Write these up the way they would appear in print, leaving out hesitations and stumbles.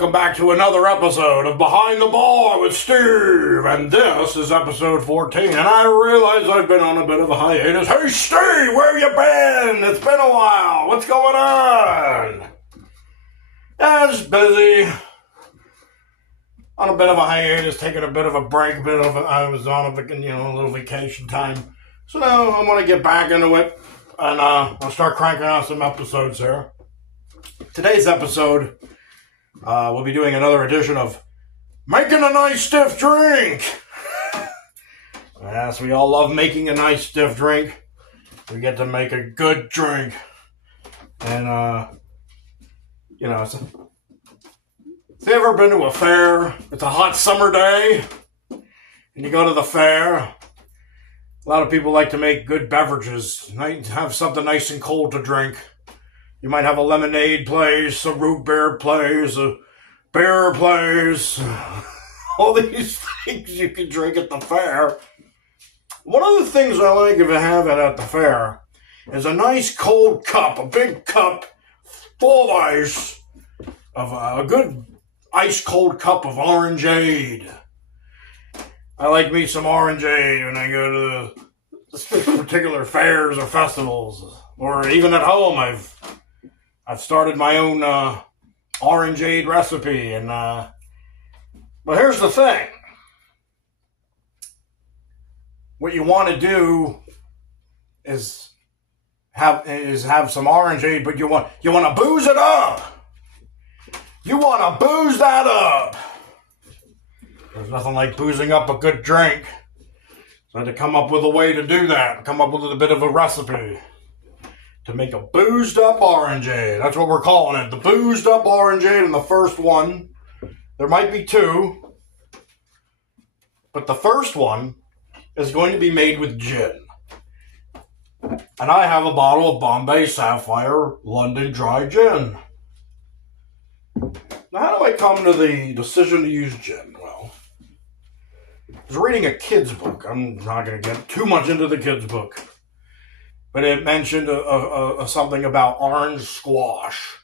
welcome back to another episode of Behind the Bar with Steve, and this is episode 14, and I realize I've been on a bit of a hiatus. Hey Steve, where you been? It's been a while. What's going on? Just busy. On a bit of a hiatus, taking a bit of a break, I was on a little vacation time. So now I want to get back into it, and I'll start cranking out some episodes here. Today's episode, we'll be doing another edition of Making a Nice Stiff Drink. Yes, we all love making a nice stiff drink. We get to make a good drink. And, have you ever been to a fair? It's a hot summer day, and you go to the fair. A lot of people like to make good beverages, have something nice and cold to drink. You might have a lemonade place, a root beer place, a beer place, all these things you can drink at the fair. One of the things I like to have at the fair is a nice cold cup, a big cup full of ice, of a good ice cold cup of Orangeade. I like me some Orangeade when I go to the particular fairs or festivals, or even at home. I've started my own Orangeade recipe, and but here's the thing: what you want to do is have some Orangeade, but you want to booze it up. You want to booze that up. There's nothing like boozing up a good drink. So I had to come up with a way to do that. Come up with a bit of a recipe to make a boozed up Orangeade. That's what we're calling it. The boozed up Orangeade, and the first one, there might be two, but the first one is going to be made with gin. And I have a bottle of Bombay Sapphire London Dry Gin. Now, how do I come to the decision to use gin? Well, I was reading a kid's book. I'm not going to get too much into the kid's book, but it mentioned something about orange squash.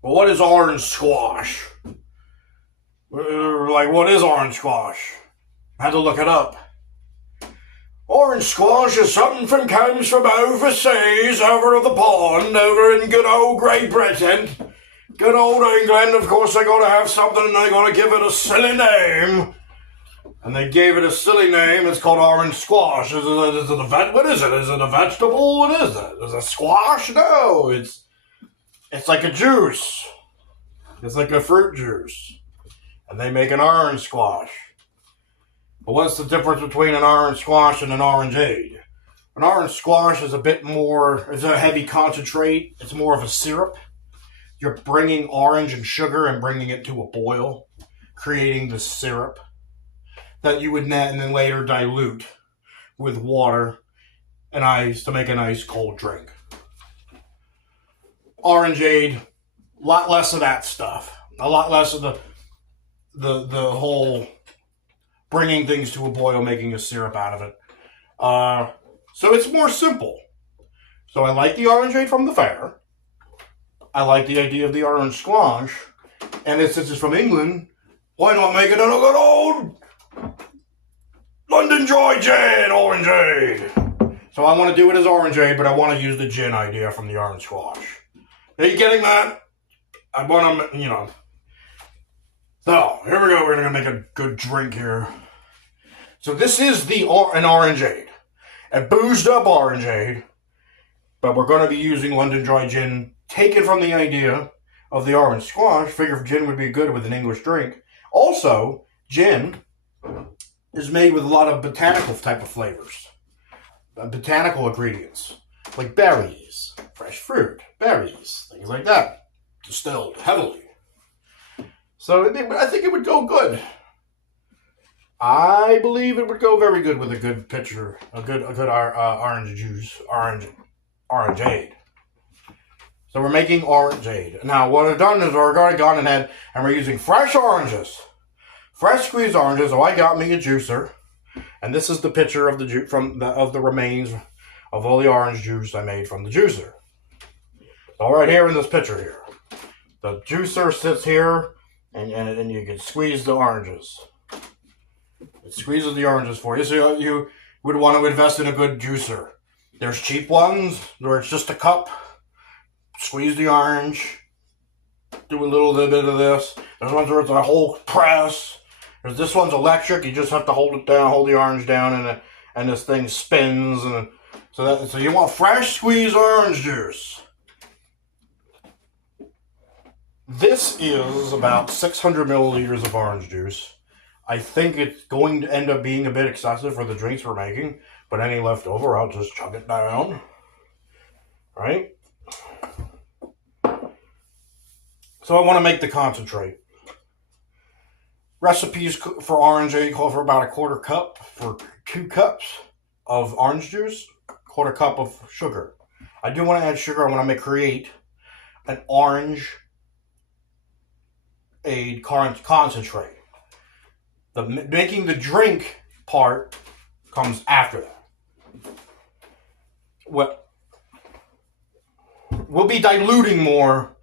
Well, what is orange squash? What is orange squash? I had to look it up. Orange squash is something that comes from overseas, over the pond, over in good old Great Britain. Good old England. Of course, they got to have something, and they got to give it a silly name. And they gave it a silly name. It's called orange squash. What is it? Is it a vegetable? What is it? Is it a squash? No, it's like a juice. It's like a fruit juice. And they make an orange squash. But what's the difference between an orange squash and an orangeade? An orange squash is it's a heavy concentrate. It's more of a syrup. You're bringing orange and sugar and bringing it to a boil, creating the syrup that you would then later dilute with water and ice to make a nice cold drink. Orangeade, a lot less of that stuff. A lot less of the whole bringing things to a boil, making a syrup out of it. So it's more simple. So I like the Orangeade from the fair. I like the idea of the orange squash. And since it's from England, why not make it a good old London Dry Gin Orangeade? So I want to do it as Orangeade, but I want to use the gin idea from the orange squash. Are you getting that? I want to, So, here we go. We're going to make a good drink here. So this is an Orangeade. A boozed up Orangeade. But we're going to be using London Dry Gin, taken from the idea of the orange squash. Figure gin would be good with an English drink. Also, gin is made with a lot of botanical type of flavors. Botanical ingredients. Like berries, fresh fruit, berries, things like that. Distilled heavily. So I think it would go good. I believe it would go very good with a good pitcher, a good orange juice, Orangeade. So we're making Orangeade. Now what I've done is we're gone ahead and we're using fresh oranges, fresh squeezed oranges. So I got me a juicer, and this is the pitcher of the remains of all the orange juice I made from the juicer. All right, here in this pitcher here. The juicer sits here, and you can squeeze the oranges. It squeezes the oranges for you, so you would want to invest in a good juicer. There's cheap ones where it's just a cup. Squeeze the orange. Do a little bit of this. There's ones where it's a whole press. There's this one's electric. You just have to hold it down, hold the orange down, and this thing spins. And so you want fresh squeezed orange juice. This is about 600 milliliters of orange juice. I think it's going to end up being a bit excessive for the drinks we're making, but any left over, I'll just chug it down. Right? So I want to make the concentrate. Recipes for orangeade call for about a quarter cup for 2 cups of orange juice, quarter cup of sugar. I do want to add sugar. I want to create an orangeade concentrate. Making the drink part comes after that. We'll be diluting more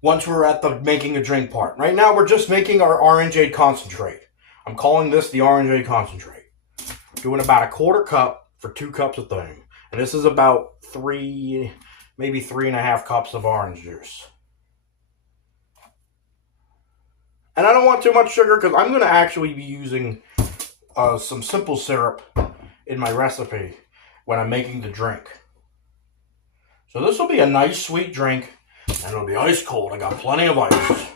once we're at the making a drink part. Right now, we're just making our orangeade concentrate. I'm calling this the orangeade concentrate. Doing about a quarter cup for 2 cups of thing. And this is about maybe 3.5 cups of orange juice. And I don't want too much sugar because I'm going to actually be using some simple syrup in my recipe when I'm making the drink. So this will be a nice sweet drink. And it'll be ice cold. I got plenty of ice.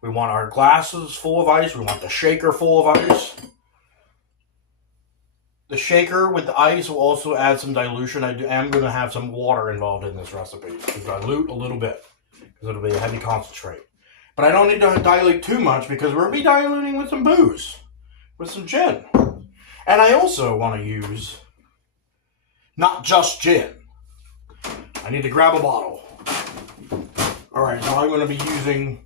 We want our glasses full of ice. We want the shaker full of ice. The shaker with the ice will also add some dilution. I am going to have some water involved in this recipe to dilute a little bit because it'll be a heavy concentrate. But I don't need to dilute too much because we'll be diluting with some booze, with some gin. And I also want to use not just gin. I need to grab a bottle. Alright, so I'm going to be using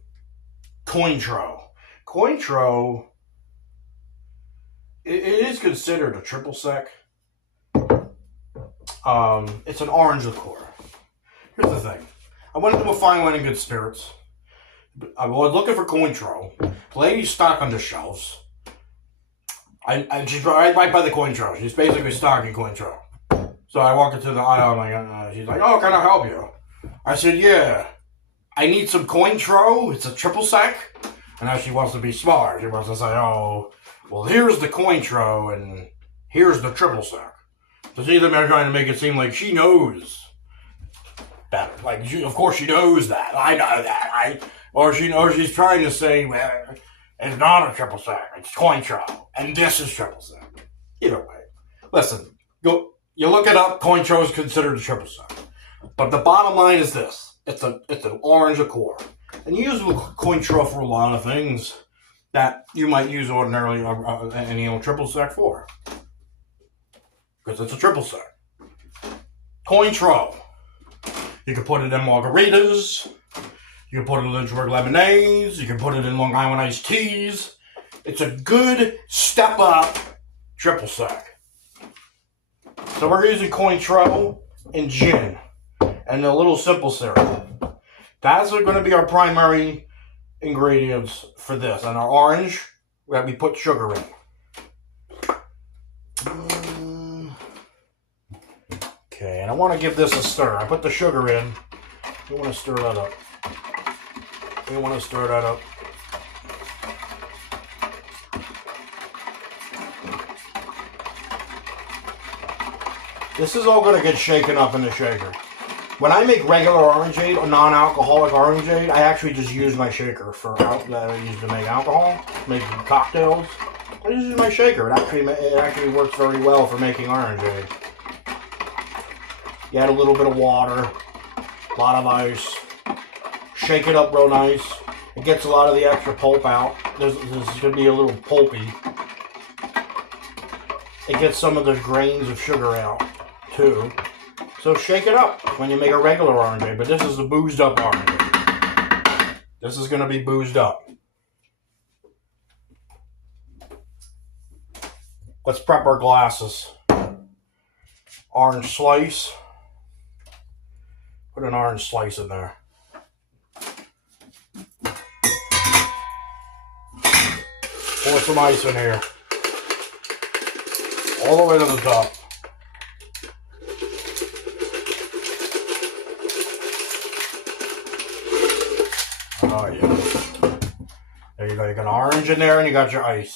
Cointreau. Cointreau, it is considered a triple sec. It's an orange liqueur. Here's the thing. I went into a fine wine and good spirits. I was looking for Cointreau. The lady's stocking the shelves. She's right by the Cointreau. She's basically stocking Cointreau. So I walked into the aisle and she's like, "Oh, can I help you?" I said, "Yeah. I need some Cointreau. It's a triple sec." And now she wants to be smart. She wants to say, "Oh, well, here's the Cointreau and here's the triple sec." So see, they're trying to make it seem like she knows better. Like, of course she knows that. I know that. Or she's trying to say, well, it's not a triple sec. It's Cointreau. And this is triple sec. Either way. Listen, you look it up. Cointreau is considered a triple sec. But the bottom line is this. It's an orange liqueur. And you use Cointreau for a lot of things that you might use ordinarily any triple sec for. Because it's a triple sec. Cointreau. You can put it in margaritas. You can put it in Lynchburg lemonades. You can put it in Long Island iced teas. It's a good step up triple sec. So we're using Cointreau and gin. And a little simple syrup. That's going to be our primary ingredients for this. And our orange, that we put sugar in. Okay, and I want to give this a stir. I put the sugar in. You want to stir that up. This is all going to get shaken up in the shaker. When I make regular orangeade, or non-alcoholic orangeade, I actually just use my shaker that I use to make alcohol, make cocktails. I just use my shaker. It actually works very well for making orangeade. You add a little bit of water, a lot of ice, shake it up real nice. It gets a lot of the extra pulp out. This is going to be a little pulpy. It gets some of the grains of sugar out, too. So shake it up when you make a regular orangeade, but this is a boozed up orangeade. This is going to be boozed up. Let's prep our glasses. Orange slice. Put an orange slice in there. Pour some ice in here. All the way to the top. Oh yeah. There you go. You got an orange in there and you got your ice.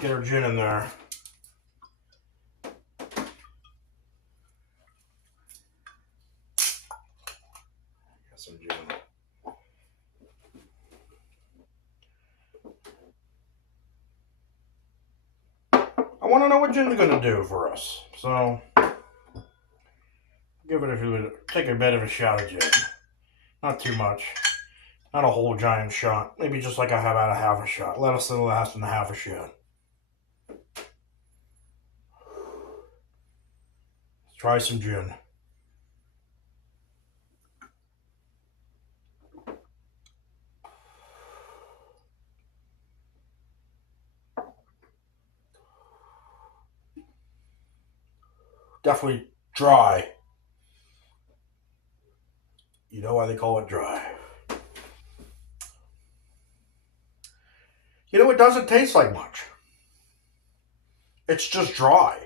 Get our gin in there. Got some gin. I want to know what gin's going to do for us. So, take a bit of a shot of gin. Not too much. Not a whole giant shot. Maybe just like I have about a half a shot. Let us last in a half a shot. Let's try some gin. Definitely dry. You know why they call it dry. You know, it doesn't taste like much. It's just dry.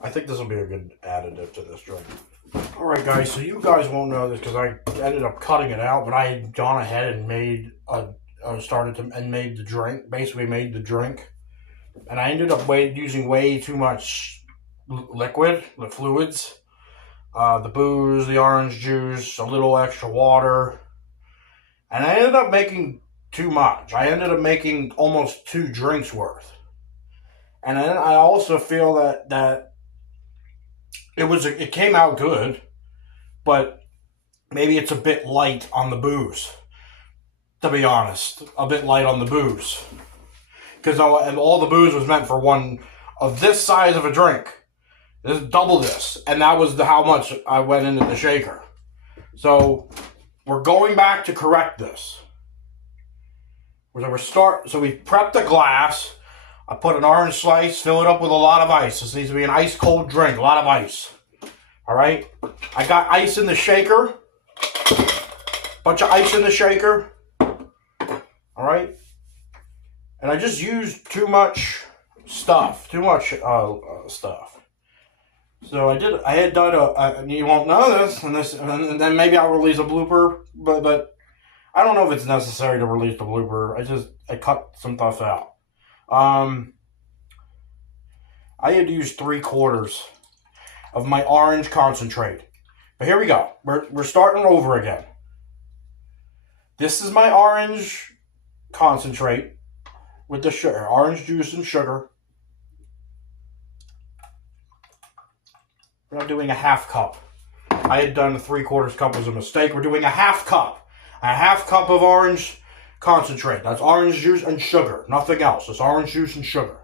I think this will be a good additive to this drink. Alright guys, so you guys won't know this because I ended up cutting it out, but I had gone ahead and made made the drink. Basically made the drink. And I ended up using way too much liquid, the fluids. The booze, the orange juice, a little extra water. And I ended up making too much. I ended up making almost 2 drinks worth. And then I also feel that it came out good, but maybe it's a bit light on the booze. To be honest, a bit light on the booze. Because all the booze was meant for one of this size of a drink. This double this, and that was how much I went into the shaker. So we're going back to correct this. So we prepped the glass. I put an orange slice, fill it up with a lot of ice. This needs to be an ice cold drink, a lot of ice. All right. I got ice in the shaker. Bunch of ice in the shaker. All right. And I just used too much stuff. Stuff. So I had done and you won't know this, and then maybe I'll release a blooper, but I don't know if it's necessary to release the blooper. I cut some stuff out. I had used 3/4 of my orange concentrate. But here we go. We're starting over again. This is my orange concentrate with the sugar, orange juice and sugar. We're not doing a half cup. I had done a 3/4 cup was a mistake. We're doing a half cup. A half cup of orange concentrate. That's orange juice and sugar. Nothing else. It's orange juice and sugar.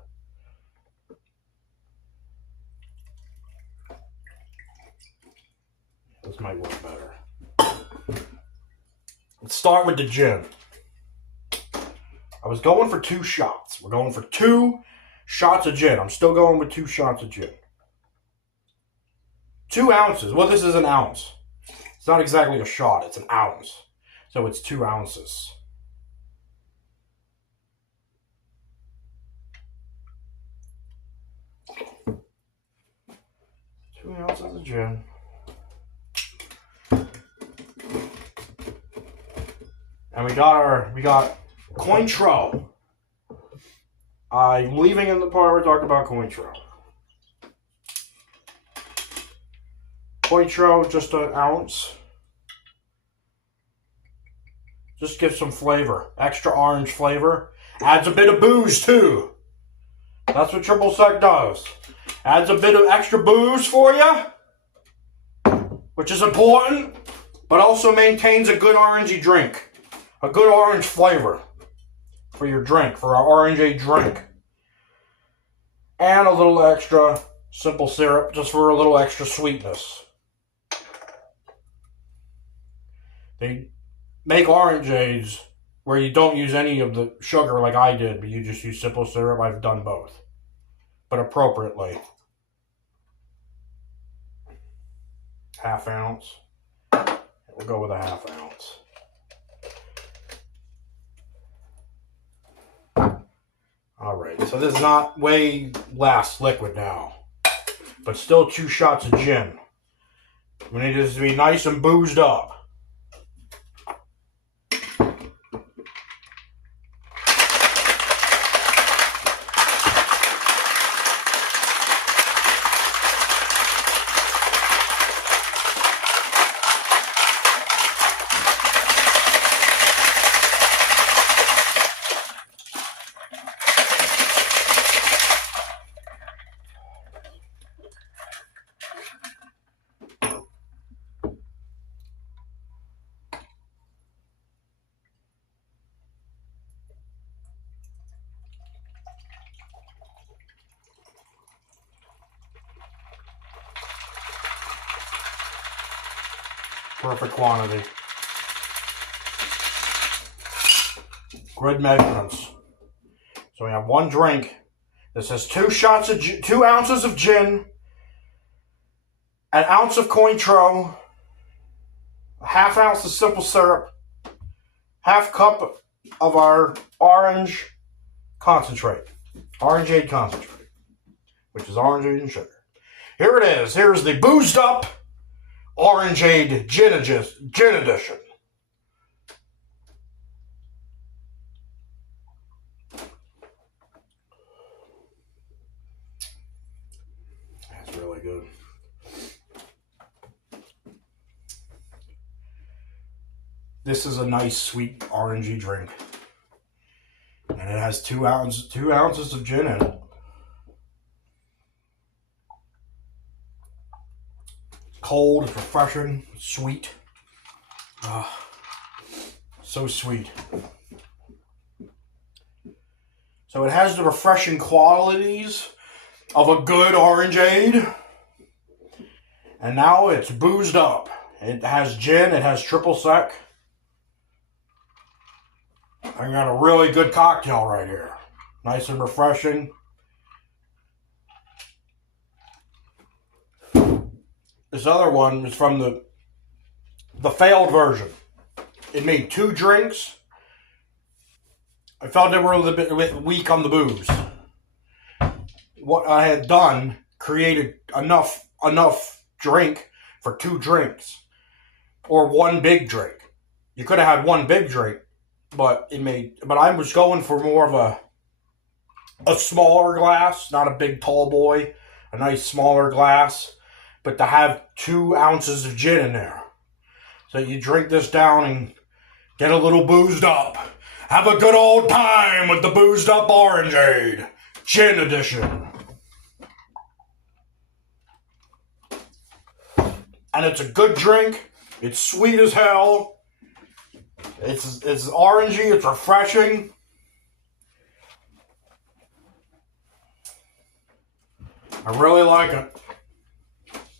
This might work better. Let's start with the gin. I was going for 2 shots. We're going for 2 shots of gin. I'm still going with 2 shots of gin. 2 ounces. Well, this is an ounce. It's not exactly a shot. It's an ounce. So it's 2 ounces. Two ounces of gin. And we got Cointreau. I'm leaving in the part where we talk about Cointreau. Cointreau, just an ounce. Just gives some flavor. Extra orange flavor. Adds a bit of booze too. That's what triple sec does. Adds a bit of extra booze for you, which is important, but also maintains a good orangey drink. A good orange flavor for your drink, for our orangeade drink. And a little extra simple syrup, just for a little extra sweetness. make orangeades where you don't use any of the sugar like I did, but you just use simple syrup. I've done both, but appropriately. Half ounce. We'll go with a half ounce. All right, so this is not way less liquid now, but still 2 shots of gin. We need this to be nice and boozed up. Perfect quantity. Good measurements. So we have 1 drink. This has 2 ounces of gin, an ounce of Cointreau, a half ounce of simple syrup, half cup of our orange concentrate, orangeade concentrate, which is orangeade and sugar. Here it is. Here's the boozed up Orangeade Gin Edition. That's really good. This is a nice sweet orangey drink. And it has 2 ounces of gin in it. Cold, it's refreshing, sweet. So sweet. So it has the refreshing qualities of a good orangeade. And now it's boozed up. It has gin, it has triple sec. I got a really good cocktail right here. Nice and refreshing. This other one is from the failed version. It made 2 drinks. I felt they were a little bit weak on the booze. What I had done created enough drink for 2 drinks. Or 1 big drink. You could have had 1 big drink, but I was going for more of a smaller glass, not a big tall boy, a nice smaller glass. But to have 2 ounces of gin in there. So you drink this down and get a little boozed up. Have a good old time with the boozed up Orangeade Gin Edition. And it's a good drink. It's sweet as hell. It's orangey. It's refreshing. I really like it.